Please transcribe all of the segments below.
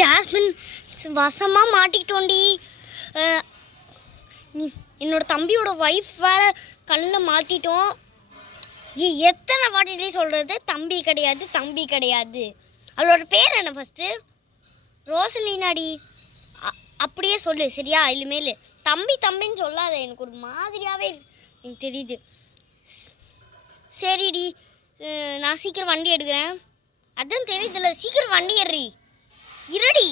Jasmine வசமாக மாட்டிக்கிட்டோண்டி. என்னோட தம்பியோட ஒய்ஃப் வேற கல்லில் மாட்டிட்டோம். எத்தனை வாட்டிலே சொல்கிறது தம்பி கிடையாது தம்பி கிடையாது. அவளோட பேர் என்ன ஃபஸ்ட்டு? ரோசலினாடி. அப்படியே சொல்லு சரியா? இனிமேல் தம்பி தம்பின்னு சொல்லாத, எனக்கு ஒரு மாதிரியாகவே எனக்கு தெரியுது. சரிடி, நான் சீக்கிரம் வண்டி எடுக்கிறேன். அதான் தெரியுதுல்ல, சீக்கிரம் வண்டி ஏறி இருடி.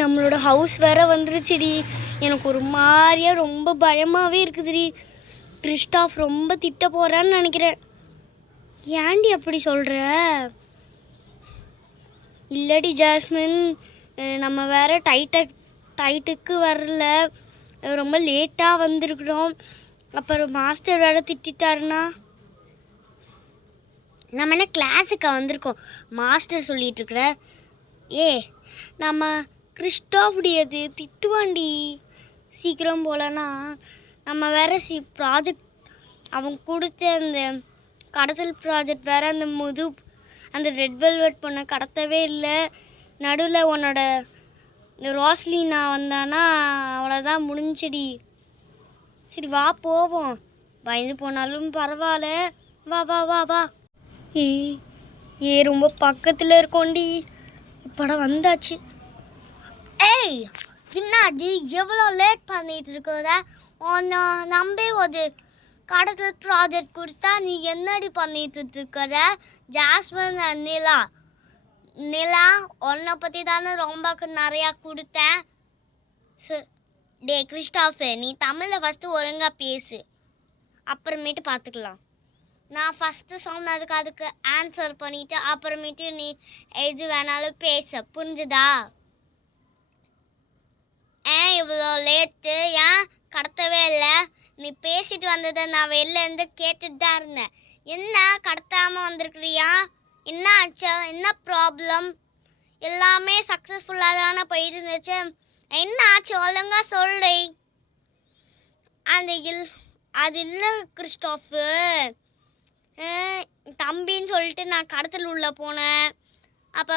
நம்மளோட ஹவுஸ் வேற வந்துருச்சுடி. எனக்கு ஒரு மாதிரியா ரொம்ப பயமாகவே இருக்குதுடி. கிறிஸ்டாஃப் ரொம்ப திட்ட போகிறான்னு நினைக்கிறேன். ஏன்டி அப்படி சொல்கிற? இல்லடி ஜாஸ்மின், நம்ம வேற டைட்டுக்கு வரல, ரொம்ப லேட்டாக வந்திருக்கிறோம். அப்புறம் மாஸ்டர் வேற திட்டாருன்னா நம்ம என்ன கிளாஸுக்கு வந்திருக்கோம் மாஸ்டர் சொல்லிட்டு இருக்கிற? நம்ம கிறிஸ்டாஃப்டியது திட்டுவாண்டி. சீக்கிரம் போகலன்னா நம்ம வேற ப்ராஜெக்ட் அவன் கொடுத்த அந்த கடத்தல் ப்ராஜெக்ட் வேற அந்த ரெட் வெல்வெட் பொண்ணை கடத்தவே இல்லை. நடுவில் உன்னோட ரோஸ்லினா வந்தானா அவ்வளோதான் முடிஞ்சிடி. சரி வா போவோம், பயந்து போனாலும் பரவாயில்ல, வா வா வா வா. ரொம்ப பக்கத்தில் இருக்கோண்டி. இப்போட வந்தாச்சு. என்னாடி எவ்வளோ லேட் பண்ணிட்டு இருக்கிற? உன்னை நம்பி ஒரு கடத்தல் ப்ராஜெக்ட் கொடுத்தா நீ என்னடி பண்ணிட்டு இருக்கிற? ஜாஸ்மின் நிலா உன்னை பற்றி தானே ரொம்ப நிறையா கொடுத்தேன். கிறிஸ்டாஃப், நீ தமிழில் ஃபஸ்ட்டு ஒழுங்காக பேசு, அப்புறமேட்டு பார்த்துக்கலாம். நான் ஃபஸ்ட்டு சொன்னதுக்கு அதுக்கு ஆன்சர் பண்ணிவிட்டு அப்புறமேட்டு நீ எது வேணாலும் பேச, புரிஞ்சுதா? இவ்வளோ லேட்டு ஏன் கடத்தவே இல்லை? நீ பேசிட்டு வந்ததை நான் வெளிலேருந்து கேட்டுட்டு தான் இருந்தேன். என்ன கடத்தாமல் வந்திருக்கிறியா? என்ன ஆச்சு? என்ன ப்ராப்ளம்? எல்லாமே சக்ஸஸ்ஃபுல்லாக தானே போயிட்டு இருந்துச்சு. என்ன ஆச்சு ஒழுங்கா சொல்றே. அது இல்லை கிறிஸ்டாஃபு, தம்பின்னு சொல்லிட்டு நான் கடத்தல் உள்ளே போனேன். அப்போ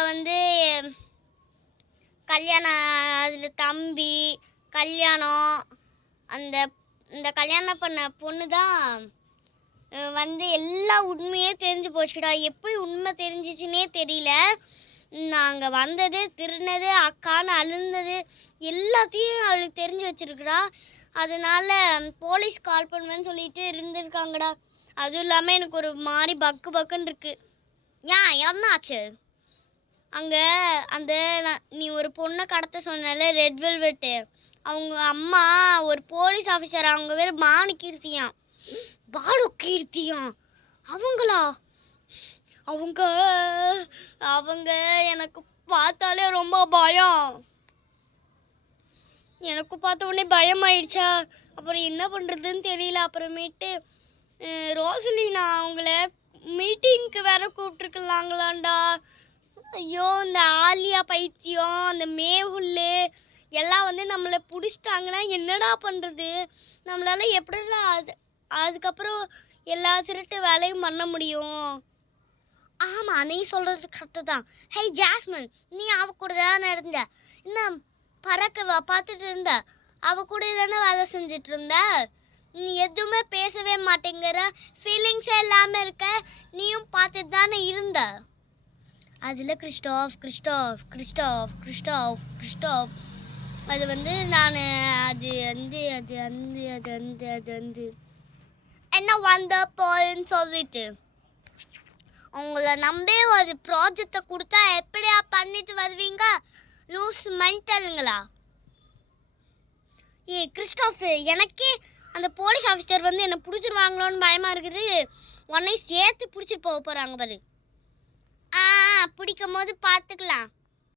கல்யாணம், அதில் தம்பி கல்யாணம், இந்த கல்யாணம் பண்ண பொண்ணு தான் எல்லா உண்மையே தெரிஞ்சு போச்சுடா. எப்படி உண்மை தெரிஞ்சிச்சுன்னே தெரியல. நாங்கள் வந்தது, திருநது, அக்கான்னு அழுந்தது எல்லாத்தையும் அவளுக்கு தெரிஞ்சு வச்சிருக்குடா. அதனால போலீஸ் கால் பண்ணுவேன்னு சொல்லிட்டு இருந்திருக்காங்கடா. அதுவும் இல்லாமல் எனக்கு ஒரு மாதிரி பக்குன்னு இருக்கு. என்னாச்சு? அங்கே நீ ஒரு பொண்ணை கடத்த சொன்னால ரெட் வெல்வெட்டு, அவங்க அம்மா ஒரு போலீஸ் ஆஃபீஸர், அவங்க பேர் பானு கீர்த்தியாம். அவங்களா? அவங்க எனக்கு பார்த்தாலே ரொம்ப பயம். எனக்கு பார்த்த உடனே பயம் ஆயிடுச்சா. அப்புறம் என்ன பண்ணுறதுன்னு தெரியல. அப்புறமேட்டு ரோசலினா அவங்கள மீட்டிங்க்கு வேற கூப்பிட்டுருக்கலாங்களாண்டா. ஐயோ, இந்த ஆலியா பைத்தியம், அந்த மேவுல்லு எல்லாம் நம்மளை பிடிச்சிட்டாங்கன்னா என்னடா பண்ணுறது? நம்மளால எப்படிலாம் அதுக்கப்புறம் எல்லா திருட்டு வேலையும் பண்ண முடியும்? ஆமாம், நீ சொல்கிறது கரெக்டு தான். ஜாஸ்மின், நீ அவ கூட தானே இருந்த, இன்னும் பறக்க பார்த்துட்டு இருந்த, அவ கூட தானே வேலை செஞ்சிட்டு இருந்த. நீ எதுவுமே பேசவே மாட்டேங்கிற, ஃபீலிங்ஸே இல்லாமல் இருக்க, நீயும் பார்த்துட்டு தானே இருந்த. அதில் கிறிஸ்டாஃப் அது நான் அது என்ன வந்த போன்னு சொல்லிட்டு உங்களை நம்பி ஒரு ப்ராஜெக்டை கொடுத்தா எப்படியா பண்ணிட்டு வருவீங்க? லூஸ் மென்டலுங்களா? கிறிஸ்டாஃப், எனக்கே அந்த போலீஸ் ஆஃபீஸர் என்னை பிடிச்சிருவாங்களோன்னு பயமாக இருக்குது. உன்னை சேர்த்து பிடிச்சிட்டு போக போகிறாங்க பாரு. பிடிக்கும் போது பார்த்துக்கலாம்.